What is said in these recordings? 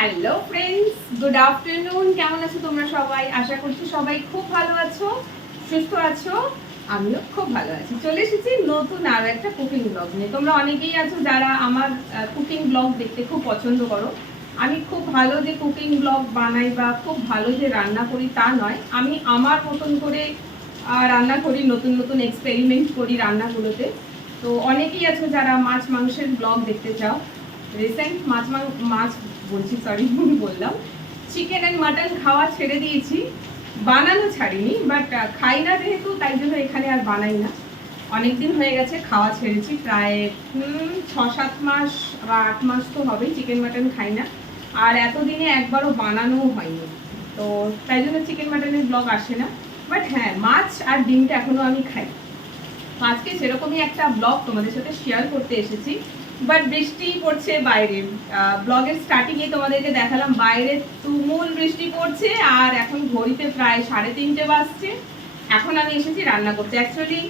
Hello friends good afternoon কেমন আছো তোমরা সবাই? আশা করছি সবাই খুব ভালো আছো, সুস্থ আছো। আমিও খুব ভালো আছি। চলে এসেছি নতুন আরও একটা কুকিং ব্লগ নিয়ে। তোমরা অনেকেই আছো যারা আমার কুকিং ব্লগ দেখতে খুব পছন্দ করো। আমি খুব ভালো যে কুকিং ব্লগ বানাই বা খুব ভালো যে রান্না করি তা নয়। আমি আমার মতন করে রান্না করি, নতুন নতুন এক্সপেরিমেন্ট করি রান্নাগুলোতে। তো অনেকেই আছো যারা মাছ মাংসের ব্লগ দেখতে চাও। রিসেন্ট মাছ মাং- মাছ বলছি সরি বললাম। চিকেন অ্যান্ড মাটন খাওয়া ছেড়ে দিয়েছি। বানানো ছাড়িনি বাট খাই না যেহেতু, তাই জন্য এখানে আর বানাই না। অনেক দিন হয়ে গেছে, খাওয়া ছেড়েছি প্রায় ছ সাত মাস বা আট মাস তো হবেই চিকেন মাটন খাই না। আর এতদিনে একবারও বানানোও হয়নি। তো তাই জন্য চিকেন মাটনের ব্লগ আসে না। বাট হ্যাঁ মাছ আর ডিমটা এখনও আমি খাই। আজকে সেরকমই একটা ব্লগ তোমাদের সাথে শেয়ার করতে এসেছি। বাট বৃষ্টি পড়ছে বাইরে। ব্লগের স্টার্টিংয়ে তোমাদেরকে দেখালাম বাইরে তুমুল বৃষ্টি পড়ছে আর এখন ঘড়িতে প্রায় সাড়ে তিনটে বাজছে। এখন আমি এসেছি রান্না করতে। অ্যাকচুয়ালি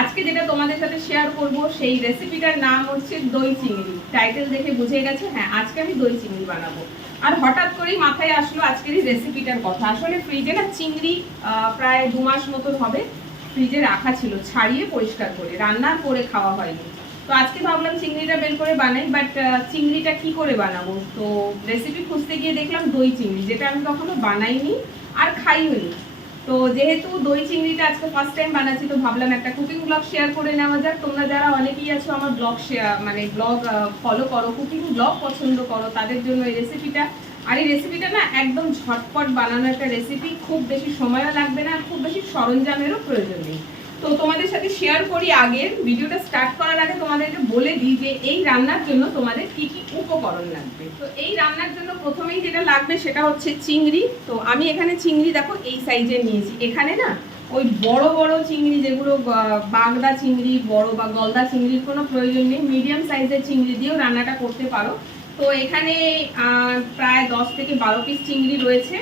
আজকে যেটা তোমাদের সাথে শেয়ার করব, সেই রেসিপিটার নাম হচ্ছে দই চিংড়ি। টাইটেল দেখে বুঝে গেছে হ্যাঁ আজকে আমি দই চিংড়ি বানাবো। আর হঠাৎ করেই মাথায় আসলো আজকের এই রেসিপিটার কথা। আসলে ফ্রিজে না চিংড়ি প্রায় দু মাস মতন হবে। ফ্রিজে রাখা ছিল, ছাড়িয়ে পরিষ্কার করে। রান্না করে খাওয়া হয়নি। তো আজকে ভাবলাম চিংড়িটা বের করে বানাই বাট চিংড়িটা কি করে বানাবো? তো রেসিপি খুঁজতে গিয়ে দেখলাম দই চিংড়ি, যেটা আমি কখনো বানাইনি আর খাইও নি তো যেহেতু দই চিংড়িটা আজকে ফার্স্ট টাইম বানাচ্ছি, তো ভাবলাম একটা কুকিং ব্লগ শেয়ার করে নেওয়া যাক। তোমরা যারা অনেকেই আছো আমার ব্লগ শেয়ার মানে ব্লগ ফলো করো কুকিং ব্লগ পছন্দ করো, তাদের জন্য এই রেসিপিটা আর এই রেসিপিটা না একদম ঝটপট বানানো একটা রেসিপি খুব বেশি সময়ও লাগবে না আর খুব বেশি সরঞ্জামেরও প্রয়োজন নেই। তো তোমাদের সাথে শেয়ার করি আগের। ভিডিওটা স্টার্ট করার আগে তোমাদেরকে বলে দিই যে এই রান্নার জন্য তোমাদের কি কি উপকরণ লাগবে। তো এই রান্নার জন্য প্রথমেই যেটা লাগবে সেটা হচ্ছে চিংড়ি। তো আমি এখানে চিংড়ি দেখো এই সাইজের নিয়েছি। এখানে না ওই বড় বড় চিংড়ি যেগুলো বাগদা চিংড়ি, বড় বা গলদা চিংড়ির কোনো প্রয়োজন নেই। মিডিয়াম সাইজের চিংড়ি দিয়েও রান্নাটা করতে পারো। তো এখানে প্রায় দশ থেকে বারো পিস চিংড়ি রয়েছে।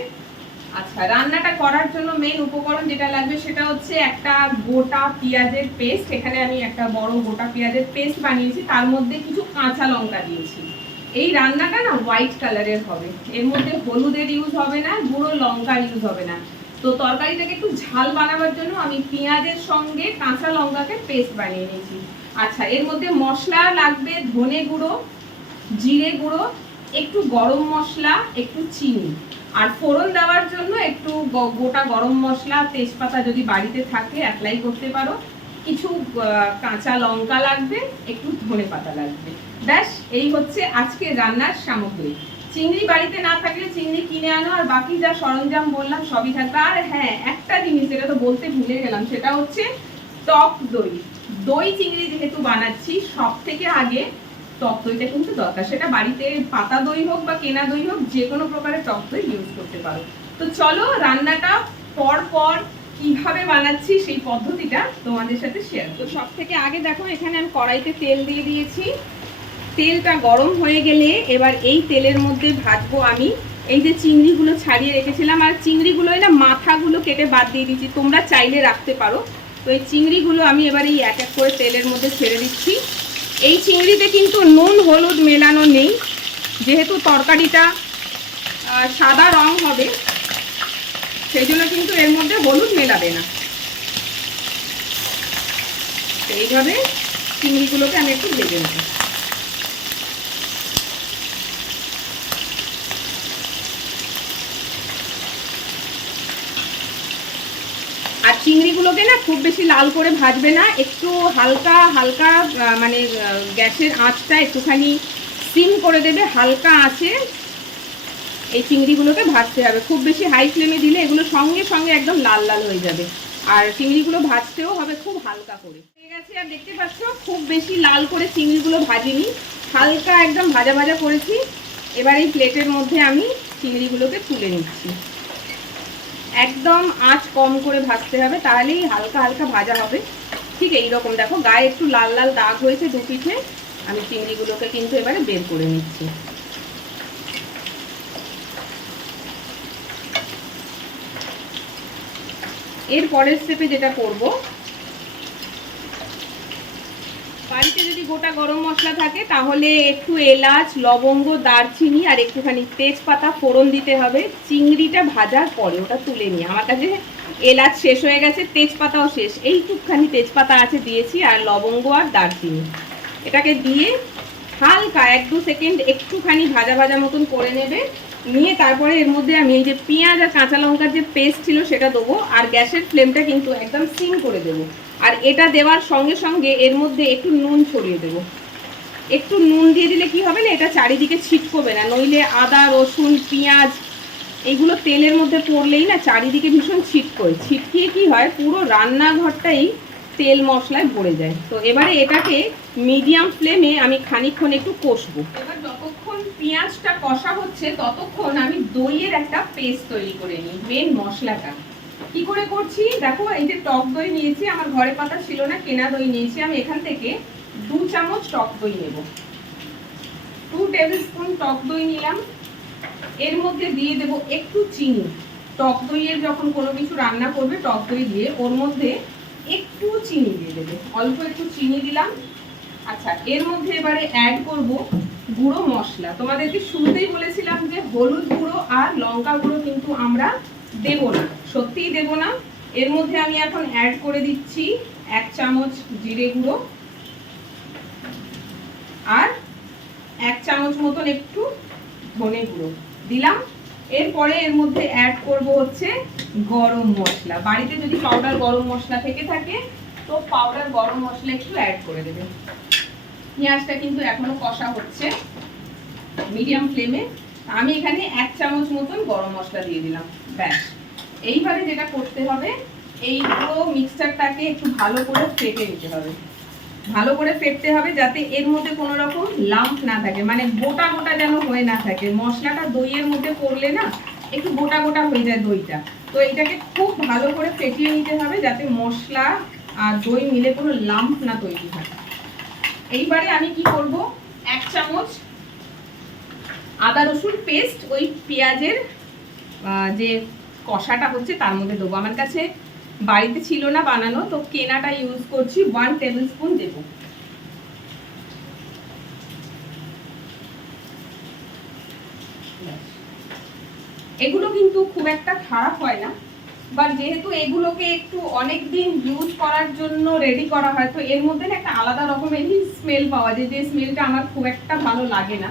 আচ্ছা রান্নাটা করার জন্য মেন উপকরণ যেটা লাগবে সেটা হচ্ছে একটা গোটা পেঁয়াজের পেস্ট এখানে আমি একটা বড় গোটা পেঁয়াজের পেস্ট বানিয়েছি। তার মধ্যে কিছু কাঁচা লঙ্কা দিয়েছি। এই রান্নাটা না হোয়াইট কালারের হবে। এর মধ্যে হলুদের ইউজ হবে না, গুঁড়ো লঙ্কার ইউজ হবে না। তো তরকারিটাকে একটু ঝাল বানাবার জন্য আমি পেঁয়াজের সঙ্গে কাঁচা লঙ্কাকে পেস্ট বানিয়ে নিয়েছি। আচ্ছা এর মধ্যে মশলা লাগবে ধনে গুঁড়ো, জিরে গুঁড়ো, একটু গরম মশলা, একটু চিনি। আর ফোড়ন দেওয়ার জন্য একটু গোটা গরম মশলা, তেজপাতা যদি বাড়িতে থাকে, অ্যাপ্লাই করতে পারো। কিছু কাঁচা লঙ্কা লাগবে, একটু ধনে পাতা লাগবে। ব্যাস, এই হচ্ছে আজকে রান্নার সামগ্রী। চিংড়ি বাড়িতে না থাকলে চিংড়ি কিনে আনো, আর বাকি যা সরঞ্জাম বললাম, সবই থাকবে। আর হ্যাঁ একটা জিনিস যেটা তো বলতে ভুলে গেলাম, সেটা হচ্ছে টক দই। দই চিংড়ি যেহেতু বানাচ্ছি সব থেকে আগে টক দইটা কিন্তু দরকার। সেটা বাড়িতে পাতা দই হোক বা কেনা দই হোক, যে কোনো প্রকারের টক দই ইউজ করতে পারো। তো চলো রান্নাটা পর পর কীভাবে বানাচ্ছি সেই পদ্ধতিটা তোমাদের সাথে শেয়ার তো সব থেকে আগে দেখো, এখানে আমি কড়াইতে তেল দিয়ে দিয়েছি। তেলটা গরম হয়ে গেলে এবার এই তেলের মধ্যে ভাজবো আমি। এই যে চিংড়িগুলো ছাড়িয়ে রেখেছিলাম, আর চিংড়িগুলোই না মাথাগুলো কেটে বাদ দিয়ে দিচ্ছি তোমরা চাইলে রাখতে পারো। তো এই চিংড়িগুলো আমি এবার এই এক এক করে তেলের মধ্যে ছেড়ে দিচ্ছি। এই চিংড়িতে কিন্তু নুন, হলুদ মেলানো নেই। যেহেতু তরকারিটা সাদা রং হবে, সেই জন্য কিন্তু এর মধ্যে হলুদ মেলাবে না। এইভাবে চিংড়িগুলোকে আমি একটু ভেজে নেব। চিংড়িগুলোকে না খুব বেশি লাল করে ভাজবে না, একটু হালকা হালকা মানে গ্যাসের আঁচটা একটুখানি সিম করে দেবে, হালকা আঁচে এই চিংড়িগুলোকে ভাজতে হবে। খুব বেশি হাই ফ্লেমে দিলে এগুলো সঙ্গে সঙ্গে একদম লাল লাল হয়ে যাবে। আর চিংড়িগুলো ভাজতেও হবে খুব হালকা করে। ঠিক আছে আর দেখতে পাচ্ছ, খুব বেশি লাল করে চিংড়িগুলো ভাজিনি। হালকা একদম ভাজা ভাজা করেছি। এবার এই প্লেটের মধ্যে আমি চিংড়িগুলোকে তুলে নিচ্ছি। একদম আঁচ কম করে ভাজতে হবে, তাহলেই হালকা হালকা ভাজা হবে। ঠিক এই রকম দেখো, গায়ে একটু লাল লাল দাগ হয়েছে দু পিঠে, আমি চিংড়িগুলোকে কিন্তু এবারে বের করে নিচ্ছি। এর পরের স্টেপে যেটা করব বাড়িতে যদি গোটা গরম মশলা থাকে, তাহলে একটু এলাচ, লবঙ্গ, দারচিনি আর একটুখানি তেজপাতা ফোড়ন দিতে হবে। চিংড়িটা ভাজার পরে ওটা তুলে নিয়ে। আমার কাছে এলাচ শেষ হয়ে গেছে, তেজপাতাও শেষ। এইটুকখানি তেজপাতা আছে দিয়েছি, আর লবঙ্গ আর দারচিনি। এটাকে দিয়ে হালকা এক দু সেকেন্ড একটুখানি ভাজা ভাজা মতন করে নেবে। নিয়ে তারপরে এর মধ্যে আমি এই যে পেঁয়াজ আর কাঁচা লঙ্কার যে পেস্ট ছিল সেটা দেবো, আর গ্যাসের ফ্লেমটা কিন্তু একদম সিম করে দেবো। আর এটা দেওয়ার সঙ্গে সঙ্গে এর মধ্যে একটু নুন ছড়িয়ে দেবো। একটু নুন দিয়ে দিলে কি হবে না, এটা চারিদিকে ছিটকবে না, নইলে আদা, রসুন, পেঁয়াজ, এগুলো তেলের মধ্যে পড়লেই না চারিদিকে ভীষণ ছিটকোয়। ছিটকিয়ে কি হয়, পুরো রান্নাঘরটাই তেল মশলায় ভরে যায়। তো এবারে এটাকে মিডিয়াম ফ্লেমে আমি খানিকক্ষণ একটু কষবো। এবার যতক্ষণ পেঁয়াজটা কষা হচ্ছে, ততক্ষণ আমি দইয়ের একটা পেস্ট তৈরি করে নিই মেন মশলাটা। কি করে করছি? দেখো, এই যে টক দই নিয়েছি, আমার ঘরে পাতা ছিল না, কেনা দই নিয়েছি, আমি এখান থেকে দু চামচ টক দই নেব। টু টেবিল স্পুন টক দই নিলাম। এর মধ্যে দিয়ে দেব একটু চিনি। টক দইয়ের যখন কোনো কিছু রান্না করবে, টক দই দিয়ে, ওর মধ্যে একটু চিনি দিয়ে দেবে। অল্প একটু চিনি দিলাম। আচ্ছা এর মধ্যে এবারে অ্যাড করব গুঁড়ো মশলা। তোমাদেরকে শুরুতেই বলেছিলাম যে হলুদ গুঁড়ো আর লঙ্কা গুঁড়ো কিন্তু আমরা দেব না। সত্যিই দেব না। এর মধ্যে আমি এখন অ্যাড করে দিচ্ছি এক চামচ জিরে গুঁড়ো আর এক চামচ মতন একটু ধনে গুঁড়ো। দিলাম। এরপরে এর মধ্যে অ্যাড করব হচ্ছে গরম মশলা। বাড়িতে যদি পাউডার গরম মশলা থেকে থাকে, তো পাউডার গরম মশলা একটু অ্যাড করে দেবে। পেঁয়াজটা কিন্তু এখনও কষা হচ্ছে মিডিয়াম ফ্লেমে আমি এখানে এক চামচ মতন গরম মশলা দিয়ে দিলাম। ব্যাস। এইবারে যেটা করতে হবে, এই পুরো মিক্সচারটাকে একটু ভালো করে ফেটে নিতে হবে। ভালো করে ফেটতে হবে যাতে এর মধ্যে কোনো রকম লাম্প না থাকে। মানে গোটা গোটা যেন হয়ে না থাকে। মশলাটা দইয়ের মধ্যে পড়লে না, একটু গোটা গোটা হয়ে যায় দইটা। তো এটাকে খুব ভালো করে ফেটিয়ে নিতে হবে যাতে মশলা আর দই মিলে কোনো লাম্প না তৈরি হয়। এইবারে আমি কি করব? এক চামচ আদা রসুন পেস্ট ওই পেঁয়াজের যে কষাটা হচ্ছে তার মধ্যে দেবো। আমার কাছে বাড়িতে ছিল না বানানো, তো কেনাটা ইউজ করছি ওয়ান টেবিল স্পুন দেবো। এগুলো কিন্তু খুব একটা খারাপ হয় না বাট যেহেতু এগুলোকে একটু অনেক দিন ইউজ করার জন্য রেডি করা হয়, তো এর মধ্যে না একটা আলাদা রকমেরই স্মেল পাওয়া যায়, যে স্মেলটা আমার খুব একটা ভালো লাগে না।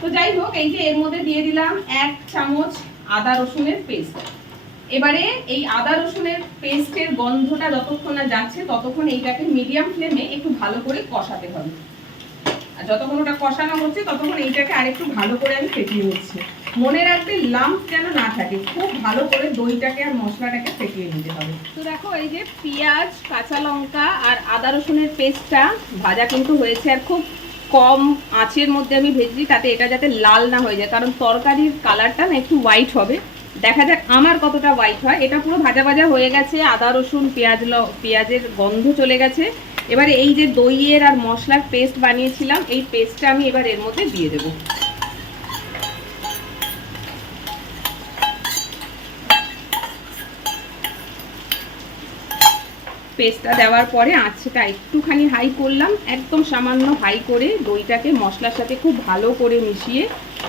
তো যাই হোক, এই যে এর মধ্যে দিয়ে দিলাম এক চামচ আদা রসুনের পেস্ট এবারে এই আদা রসুনের পেস্টের গন্ধটা যতক্ষণ না যাচ্ছে, ততক্ষণ এইটাকে মিডিয়াম ফ্লেমে একটু ভালো করে কষাতে হবে। আর যতক্ষণ ওটা কষানো হচ্ছে, ততক্ষণ এইটাকে আরেকটু ভালো করে আমি ফেটিয়ে নিচ্ছি। মনে রাখবে লাম্প যেন না থাকে, খুব ভালো করে দইটাকে আর মশলাটাকে ফেটিয়ে নিতে হবে। তো দেখো, এই যে পেঁয়াজ, কাঁচা লঙ্কা আর আদা রসুনের পেস্টটা ভাজা কিন্তু হয়েছে, আর খুব কম আঁচের মধ্যে আমি ভেজেছি, তাতে এটা যাতে লাল না হয়ে যায়, কারণ তরকারির কালারটা না একটু হোয়াইট হবে। দেখা যাক আমার কতটা হোয়াইট হয়। এটা পুরো ভাজা ভাজা হয়ে গেছে, আদা, রসুন, পেঁয়াজ ল- পেঁয়াজের গন্ধ চলে গেছে। এবারে এই যে দইয়ের আর মশলার পেস্ট বানিয়েছিলাম, এই পেস্টটা আমি এবার এর মধ্যে দিয়ে দেবো। পেস্টটা দেওয়ার পরে আঁচটা একটুখানি হাই করলাম, একদম সামান্য হাই করে দইটাকে মশলার সাথে খুব ভালো করে মিশিয়ে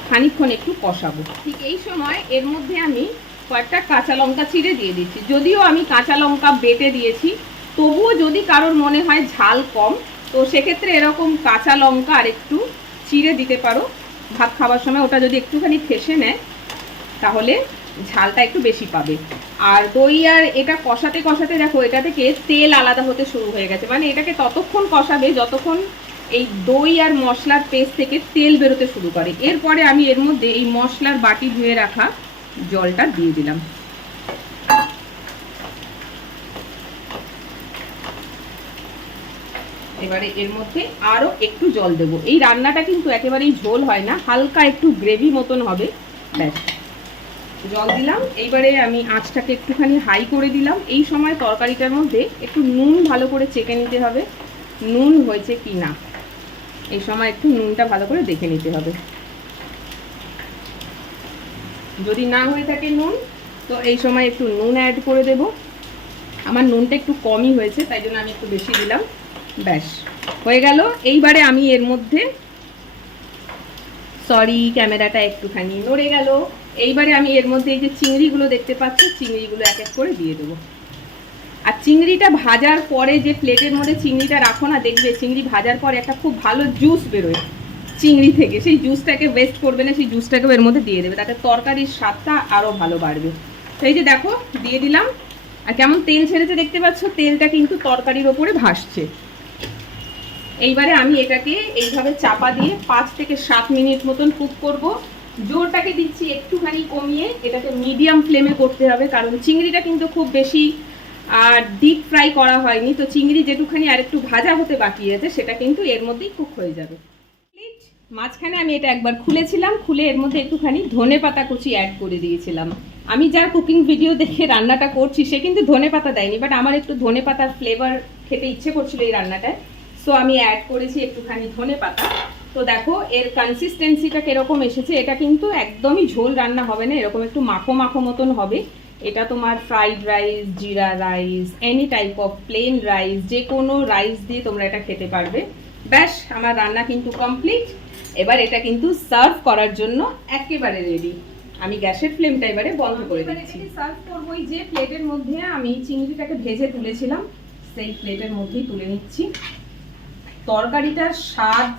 খানিকক্ষণ একটু কষাবো। ঠিক এই সময় এর মধ্যে আমি কয়েকটা কাঁচা লঙ্কা চিড়ে দিয়ে দিচ্ছি। যদিও আমি কাঁচা লঙ্কা বেটে দিয়েছি, তবুও যদি কারোর মনে হয় ঝাল কম, তো সেক্ষেত্রে এরকম কাঁচা লঙ্কা আর একটু চিড়ে দিতে পারো। ভাত খাওয়ার সময় ওটা যদি একটুখানি ঠেসে নেয়, তাহলে ঝালটা একটু বেশি পাবে। আর দই আর এটা কষাতে কষাতে দেখো এটা থেকে তেল আলাদা হতে শুরু হয়ে গেছে। মানে এটাকে ততক্ষণ কষাবে যতক্ষণ এই দই আর মশলার পেস্ট থেকে তেল বেরোতে শুরু করে। এরপরে আমি এর মধ্যে এই মশলার বাটি ধুয়ে রাখা জলটা দিয়ে দিলাম। এবারে এর মধ্যে আরও একটু জল দেবো। এই রান্নাটা কিন্তু একেবারেই ঝোল হয় না, হালকা একটু গ্রেভি মতন হবে, ব্যাস। জল দিলাম। এইবারে আমি আঁচটাকে একটুখানি হাই করে দিলাম। এই সময় তরকারিটার মধ্যে একটু নুন ভালো করে চেকে নিতে হবে। নুন হয়েছে কি না এই সময় একটু নুনটা ভালো করে দেখে নিতে হবে। যদি না হয়ে থাকে নুন, তো এই সময় একটু নুন অ্যাড করে দেব। আমার নুনটা একটু কমই হয়েছে, তাই জন্য আমি একটু বেশি দিলাম। ব্যাস, হয়ে গেল। এইবারে আমি এর মধ্যে সরি ক্যামেরাটা একটুখানি নড়ে গেল। এইবারে আমি এর মধ্যে এই যে চিংড়িগুলো দেখতে পাচ্ছি, চিংড়িগুলো এক এক করে দিয়ে দেবো। আর চিংড়িটা ভাজার পরে যে প্লেটের মধ্যে চিংড়িটা রাখো না, দেখবে চিংড়ি ভাজার পরে একটা খুব ভালো জুস বেরোয় চিংড়ি থেকে। সেই জুসটাকে ওয়েস্ট করবে না, সেই জুসটাকেও এর মধ্যে দিয়ে দেবে। তাতে তরকারির স্বাদটা আরও ভালো বাড়বে। তো এই যে দেখো, দিয়ে দিলাম। আর কেমন তেল ছেড়েছে দেখতে পাচ্ছ? তেলটা কিন্তু তরকারির ওপরে ভাসছে। এইবারে আমি এটাকে এইভাবে চাপা দিয়ে পাঁচ থেকে সাত মিনিট মতন কুক করব। জোরটাকে দিচ্ছি একটুখানি কমিয়ে, এটাকে মিডিয়াম ফ্লেমে করতে হবে, কারণ চিংড়িটা কিন্তু খুব বেশি, আর ডিপ ফ্রাই করা হয়নি, তো চিংড়ি যেটুখানি আর একটু ভাজা হতে বাকি আছে, সেটা কিন্তু এর মধ্যেই কুক হয়ে যাবে। মাঝখানে আমি এটা একবার খুলেছিলাম, খুলে এর মধ্যে একটুখানি ধনে পাতা কুচি অ্যাড করে দিয়েছিলাম। আমি যার কুকিং ভিডিও দেখে রান্নাটা করছি, সে কিন্তু ধনে পাতা দেয়নি বাট আমার একটু ধনে পাতার ফ্লেভার খেতে ইচ্ছে করছিল এই রান্নাটায়। সো আমি অ্যাড করেছি একটুখানি ধনে পাতা। তো দেখো এর কনসিস্টেন্সিটা কীরকম এসেছে এটা কিন্তু একদমই ঝোল রান্না হবে না এরকম একটু মাখো মাখো মতন হবে। এটা তোমার fried rice jeera rice any type of plain rice যে কোনো রাইস দিয়ে তোমরা এটা খেতে পারবে। ব্যাস আমার রান্না কিন্তু কমপ্লিট এবার এটা কিন্তু সার্ভ করার জন্য একেবারে রেডি আমি গ্যাসের ফ্লেমটা এবারে বন্ধ করে দিচ্ছি। সার্ভ করব যে প্লেটের মধ্যে আমি চিংড়িটাকে ভেজে তুলেছিলাম। সেই প্লেটের মধ্যেই তুলে নিচ্ছি। তরকারিটার স্বাদ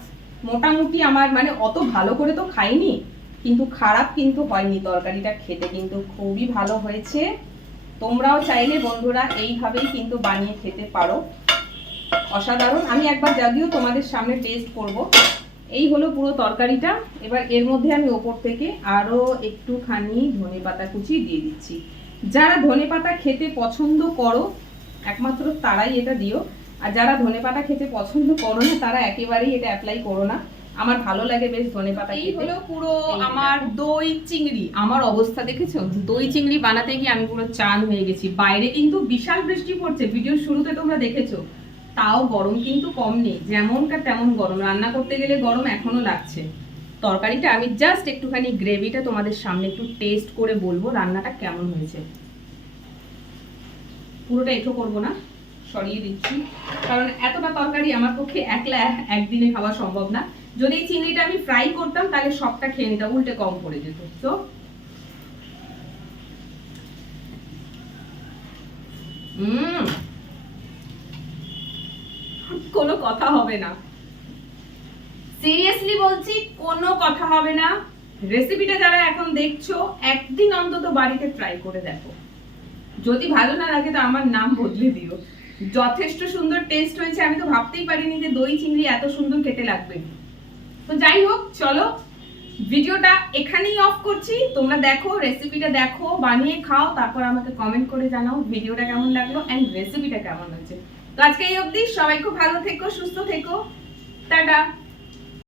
মোটামুটি আমার মানে অত ভালো করে তো খাইনি, কিন্তু খারাপ কিন্তু হয়নি। তরকারিটা খেতে কিন্তু খুবই ভালো হয়েছে। তোমরাও চাইলে বন্ধুরা এইভাবেই কিন্তু বানিয়ে খেতে পারো। অসাধারণ। আমি একবার যদিও তোমাদের সামনে টেস্ট করব। এই হলো পুরো তরকারিটা। এবার এর মধ্যে আমি ওপর থেকে আরও একটুখানি ধনে পাতা কুচি দিয়ে দিচ্ছি। যারা ধনে পাতা খেতে পছন্দ করো, একমাত্র তারাই এটা দিও। আর যারা ধনে পাতা খেতে পছন্দ করো না তারা একেবারেই এটা অ্যাপ্লাই করো না। আমার ভালো লাগে বেশ ধনে পাতা এই হলো পুরো আমার দই চিংড়ি। আমার অবস্থা দেখেছ? দই চিংড়ি বানাতে গিয়ে আমি পুরো চান হয়ে গেছি। বাইরে কিন্তু বিশাল বৃষ্টি পড়ছে। ভিডিও শুরুতে তোমরা দেখেছ। তাও গরম কিন্তু কম নেই। যেমনকার তেমন গরম। রান্না করতে গেলে গরম এখনও লাগছে। তরকারিটা আমি জাস্ট একটুখানি গ্রেভিটা তোমাদের সামনে একটু টেস্ট করে বলব রান্নাটা কেমন হয়েছে। পুরোটা এঁঠো করব না? সরিয়ে দিচ্ছি। কারণ এতটা তরকারি আমার পক্ষে একলা একদিনে খাওয়া সম্ভব না। যদি এই চিংড়িটা আমি ফ্রাই করতাম, তাহলে সবটা খেয়ে নিতাম, উল্টে কম পড়ে যেত। তো কোনো কথা হবে না। সিরিয়াসলি বলছি, কোনো কথা হবে না। রেসিপিটা যারা এখন দেখছ, একদিন অন্তত বাড়িতে ট্রাই করে দেখো। যদি ভালো না লাগে, তো আমার নাম বদলে দিও। যথেষ্ট সুন্দর টেস্ট হয়েছে। আমি তো ভাবতেই পারিনি যে দই চিংড়ি এত সুন্দর খেতে লাগবে। তো যাই হোক, চলো, ভিডিওটা এখানেই অফ করছি। তোমরা দেখো রেসিপিটা দেখো, বানিয়ে খাও, তারপর আমাকে কমেন্ট করে জানাও ভিডিওটা কেমন লাগল অ্যান্ড রেসিপিটা কেমন হয়েছে। তো আজকে এই অবধি সবাই খুব ভালো থেকো, সুস্থ থেকো। টাটা!